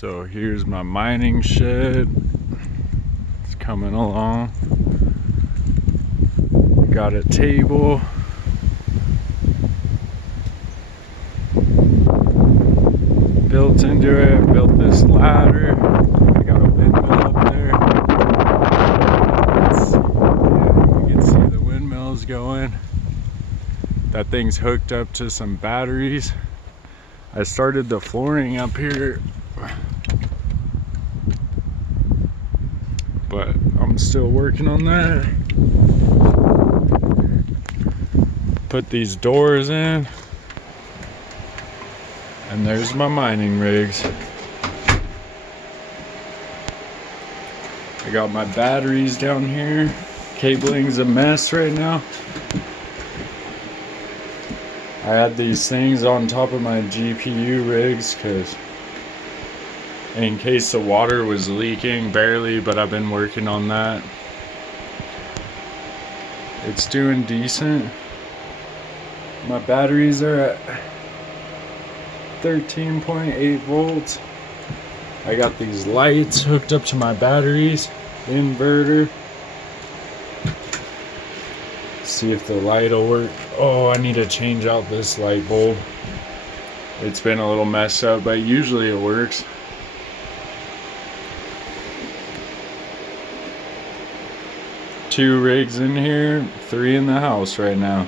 So here's my mining shed. It's coming along. Got a table. Built into it. Built this ladder. I got a windmill up there. You can see the windmills going. That thing's hooked up to some batteries. I started the flooring up here, but I'm still working on that. Put these doors in, and there's my mining rigs. I got my batteries down here. Cabling's a mess right now. I had these things on top of my GPU rigs because in case the water was leaking, barely, but I've been working on that. It's doing decent. My batteries are at 13.8 volts. I got these lights hooked up to my batteries, inverter. See if the light will work. Oh, I need to change out this light bulb. It's been a little messed up, but usually it works. Two rigs in here, 3 in the house right now.